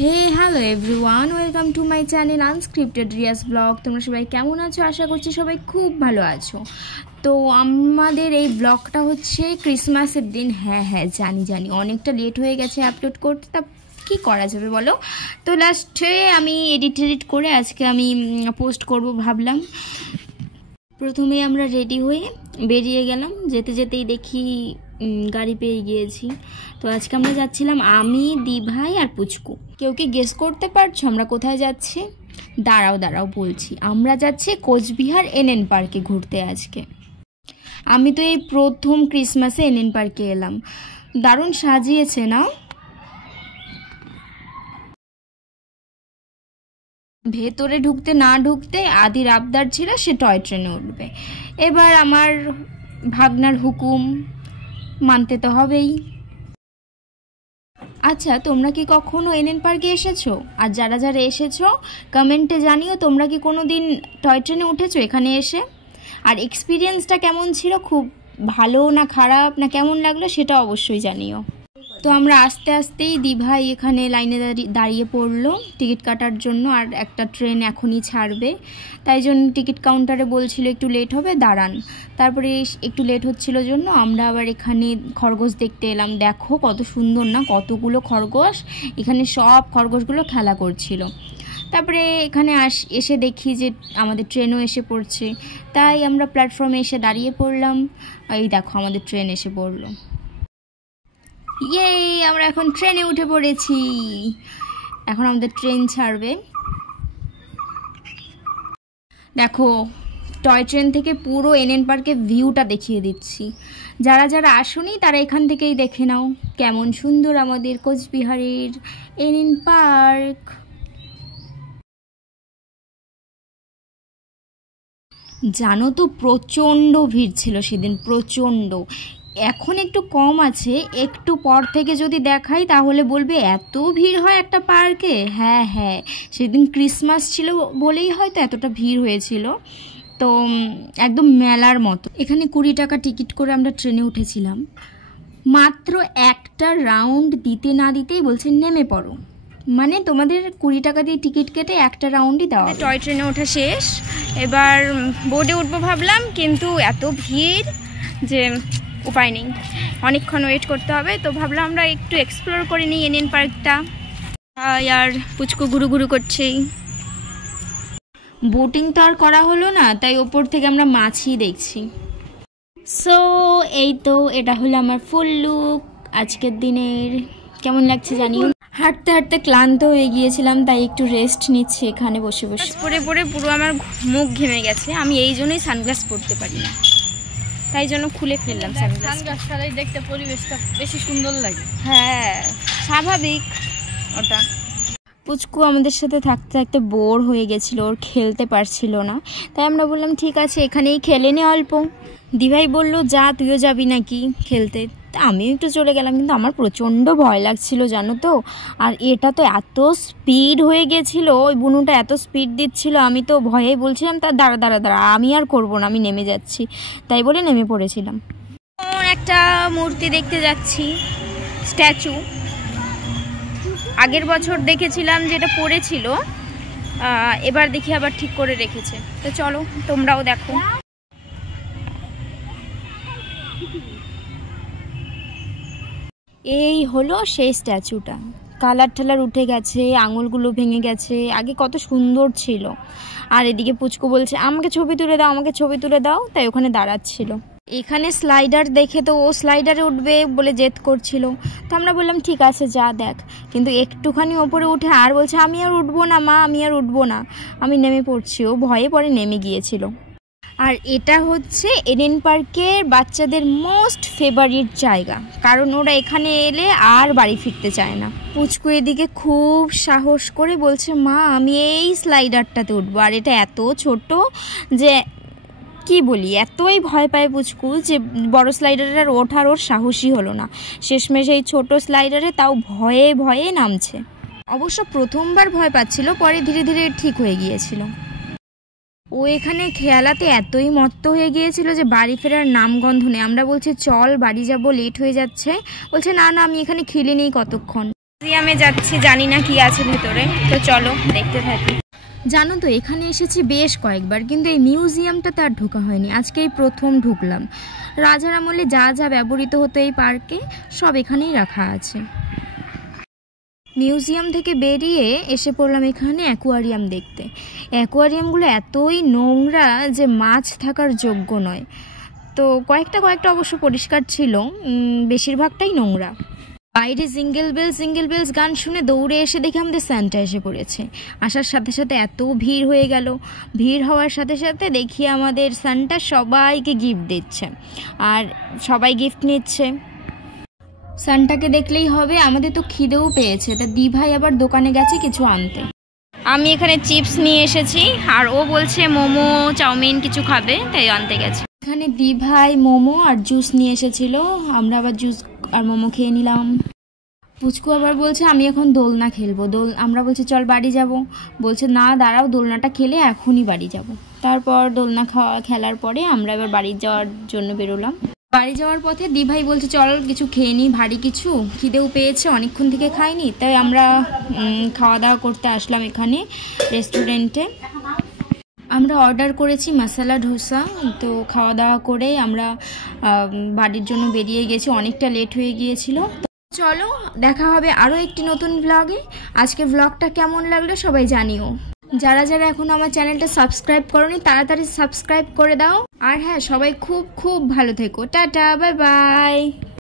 Hey hello everyone, welcome to my channel unscripted Riya's vlog. তোমরা সবাই কেমন আছো? আশা করছি সবাই খুব ভালো আছো। তো আমাদের এই ব্লগটা হচ্ছে ক্রিসমাসের দিন। হ্যাঁ জানি অনেকটা লেট হয়ে গেছে আপলোড করতে, তা কী করা যাবে বলো। তো লাস্টে আমি এডিট করে আজকে আমি পোস্ট করব ভাবলাম। প্রথমে আমরা রেডি হয়ে বেরিয়ে গেলাম, যেতে যেতেই দেখি গাড়ি পেয়ে গিয়েছি। তো আজকে আমরা যাচ্ছিলাম আমি, দিভাই আর পুচকু। কেউ কি গেস করতে পারছো আমরা কোথায় যাচ্ছি? দাঁড়াও বলছি। আমরা যাচ্ছি কোচবিহার এনএন পার্কে ঘুরতে আজকে। আমি তো এই প্রথম ক্রিসমাসে এনএন পার্কে এলাম। দারুণ সাজিয়েছে না? ভেতরে ঢুকতে না ঢুকতে আদির আবদার ছিল সে টয় ট্রেনে উঠবে। এবার আমার ভাগনার হুকুম মানতে তো হবেই। আচ্ছা, তোমরা কি কখনো এনএন পার্কে এসেছো? আর যারা যারা এসেছো কমেন্টে জানিও তোমরা কি কোনো দিন টয় ট্রেনে উঠেছো এখানে এসে, আর এক্সপিরিয়েন্সটা কেমন ছিল, খুব ভালো না খারাপ না কেমন লাগলো সেটা অবশ্যই জানিও। তো আমরা আস্তে আস্তেই দিভাই এখানে লাইনে দাঁড়িয়ে পড়লো টিকিট কাটার জন্য, আর একটা ট্রেন এখনই ছাড়বে, তাই জন্য টিকিট কাউন্টারে বলছিল একটু লেট হবে দাঁড়ান। তারপরে একটু লেট হচ্ছিল জন্য আমরা আবার এখানে খরগোশ দেখতে এলাম। দেখো কত সুন্দর না, কতগুলো খরগোশ, এখানে সব খরগোশগুলো খেলা করছিল। তারপরে এখানে এসে দেখি যে আমাদের ট্রেনও এসে পড়ছে, তাই আমরা প্ল্যাটফর্মে এসে দাঁড়িয়ে পড়লাম। এই দেখো আমাদের ট্রেন এসে পড়লো। ইয়ে, আমরা এখন ট্রেনে উঠে পড়েছি। এখন আমাদের ট্রেন ছাড়বে। দেখো টয় ট্রেন থেকে পুরো এনএন পার্কের ভিউটা দেখিয়ে দিচ্ছি। যারা যারা আসুনি তারা এখান থেকেই দেখে নাও কেমন সুন্দর আমাদের কোচবিহারের এনএন পার্ক। জানো তো প্রচণ্ড ভিড় ছিল সেদিন, প্রচণ্ড। এখন একটু কম আছে, একটু পর থেকে যদি দেখাই তাহলে বলবে এত ভিড় হয় একটা পার্কে। হ্যাঁ, সেদিন ক্রিসমাস ছিল বলেই হয়তো এতটা ভিড় হয়েছিল। তো একদম মেলার মতো। এখানে 20 টাকা টিকিট করে আমরা ট্রেনে উঠেছিলাম। মাত্র একটা রাউন্ড দিতে না দিতেই বলছে নেমে পড়ো, মানে তোমাদের 20 টাকা দিয়ে টিকিট কেটে একটা রাউন্ডই দেওয়া। টয় ট্রেনে ওঠা শেষ, এবার বোর্ডে উঠবো ভাবলাম, কিন্তু এত ভিড় যে উপায় নেই, অনেকক্ষণ ওয়েট করতে হবে। তো ভাবলাম আমরা একটু এক্সপ্লোর করে নিই এনএন পার্কটা। আর পুচকু ঘুরু করছেই। বোটিং তো আর করা হলো না, তাই ওপর থেকে আমরা মাছই দেখছি। সো এই তো এটা হলো আমার ফুল লুক আজকের দিনের। কেমন লাগছে জানিও। হাঁটতে হাঁটতে ক্লান্ত হয়ে গিয়েছিলাম, তাই একটু রেস্ট নিচ্ছি এখানে বসে বসে। পরে পুরো আমার মুখ ঘেমে গেছে। আমি এই জন্যই সানগ্লাস পরতে পারি না, তাই জন্য খুলে ফেললাম সানগ্লাস। দেখতে পরিবেশটা বেশি সুন্দর লাগে। হ্যাঁ স্বাভাবিক ওটা। পুচকু আমাদের সাথে থাকতে থাকতে বোর হয়ে গেছিল, ওর খেলতে পারছিল না, তাই আমরা বললাম ঠিক আছে এখানেই খেলে নে অল্প। দিভাই বলল যা তুইও যাবি নাকি খেলতে, তা আমিও একটু চলে গেলাম, কিন্তু আমার প্রচণ্ড ভয় লাগছিল জানো তো। আর এটা তো এত স্পিড হয়ে গেছিলো, ওই বুনুটা এত স্পিড দিচ্ছিল, আমি তো ভয়েই বলছিলাম তার দাঁড়া আমি আর করবো না, আমি নেমে যাচ্ছি, তাই বলে নেমে পড়েছিলাম। একটা মূর্তি দেখতে যাচ্ছি, স্ট্যাচু। আগের বছর দেখেছিলাম যেটা পড়েছিল, এবার দেখি আবার ঠিক করে রেখেছে। তো চলো তোমরাও দেখো। এই হলো সেই স্ট্যাচুটা। কালার ঠালার উঠে গেছে, আঙুলগুলো ভেঙে গেছে, আগে কত সুন্দর ছিল। আর এদিকে পুচকু বলছে আমাকে ছবি তুলে দাও, তাই ওখানে দাঁড়াচ্ছিল। এখানে স্লাইডার দেখে তো ও স্লাইডারে উঠবে বলে জেদ করছিল, তো আমরা বললাম ঠিক আছে যা দেখ, কিন্তু একটুখানি ওপরে উঠে আর বলছে আমি আর উঠবো না মা, আমি আর উঠবো না, আমি নেমে পড়ছি। ও ভয়ে পরে নেমে গিয়েছিল। আর এটা হচ্ছে এনএন পার্কের বাচ্চাদের মোস্ট ফেভারিট জায়গা, কারণ ওরা এখানে এলে আর বাড়ি ফিরতে চায় না। পুচকু এদিকে খুব সাহস করে বলছে মা আমি এই স্লাইডারটাতে উঠবো, আর এটা এত ছোট যে কি বলি, এতই ভয় পায় পুচকু যে বড় স্লাইডারে আর ওঠার ওর সাহসই হলো না। শেষমেশ এই ছোট স্লাইডারে তাও ভয়ে নামছে। অবশ্য প্রথমবার ভয় পাচ্ছিল, পরে ধীরে ধীরে ঠিক হয়ে গিয়েছিল। ও এখানে খেলাতে এতই মত্ত হয়ে গিয়েছিল যে বাড়ি ফেরার নামগন্ধ নেই। আমরা বলছি চল বাড়ি যাব, লেট হয়ে যাচ্ছে, বলছে না আমি এখানে খেলে নেই কতক্ষণ। মিউজিয়ামে যাচ্ছি, জানি না কি আছে ভেতরে, তো চলো দেখতে থাকি। জানো তো এখানে এসেছি বেশ কয়েকবার, কিন্তু এই মিউজিয়ামটাতে আর ঢোকা হয়নি, আজকেই প্রথম ঢুকলাম। রাজার আমলে যা যা ব্যবহৃত হতো এই পার্কে সব এখানেই রাখা আছে। মিউজিয়াম থেকে বেরিয়ে এসে পড়লাম এখানে অ্যাকোয়ারিয়াম দেখতে। অ্যাকোয়ারিয়ামগুলো এতই নোংরা যে মাছ থাকার যোগ্য নয়। তো কয়েকটা অবশ্য পরিষ্কার ছিল, বেশিরভাগটাই নোংরা। বাইরে জিঙ্গেল বেলস গান শুনে দৌড়ে এসে দেখে আমাদের স্যান্টা এসে পড়েছে। আসার সাথে সাথে এত ভিড় হয়ে গেল, ভিড় হওয়ার সাথে সাথে দেখি আমাদের স্যান্টা সবাইকে গিফট দিচ্ছে, আর সবাই গিফট নিচ্ছে। সানটাকে দেখলেই হবে, আমাদের তো খিদেও পেয়েছে, তা দি ভাই আবার দোকানে গেছে কিছু আনতে। আমি এখানে চিপস নিয়ে এসেছি, আর ও বলছে মোমো চাউমিন কিছু খাবে, তাই আনতে গেছে। এখানে দি ভাই মোমো আর জুস নিয়ে এসেছিল, আমরা আবার জুস আর মোমো খেয়ে নিলাম। পুচকু আবার বলছে আমি এখন দোলনা খেলবো। আমরা বলছি চল বাড়ি যাব, বলছে না দাঁড়াও, দোলনাটা খেলে এখনই বাড়ি যাব। তারপর দোলনা খেলার পরে আমরা এবার বাড়ি যাওয়ার জন্য বেরোলাম। বাড়ি যাওয়ার পথে দি ভাই বলছে চল কিছু খেয়ে নিই, ভারী কিছু, খিদেও পেয়েছে, অনেকক্ষণ থেকে খাইনি। তাই আমরা খাওয়া দাওয়া করতে আসলাম এখানে রেস্টুরেন্টে। আমরা অর্ডার করেছি মশলা ধোসা। তো খাওয়া দাওয়া করে আমরা বাড়ির জন্য বেরিয়ে গেছি, অনেকটা লেট হয়ে গিয়েছিল। চলো দেখা হবে আরও একটি নতুন ব্লগে। আজকে ব্লগটা কেমন লাগলো সবাই জানিও। যারা যারা এখন আমার চ্যানেলটা সাবস্ক্রাইব করোনি তাড়াতাড়ি সাবস্ক্রাইব করে দাও। আর হ্যাঁ, সবাই খুব খুব ভালো থেকো। Tata, bye bye.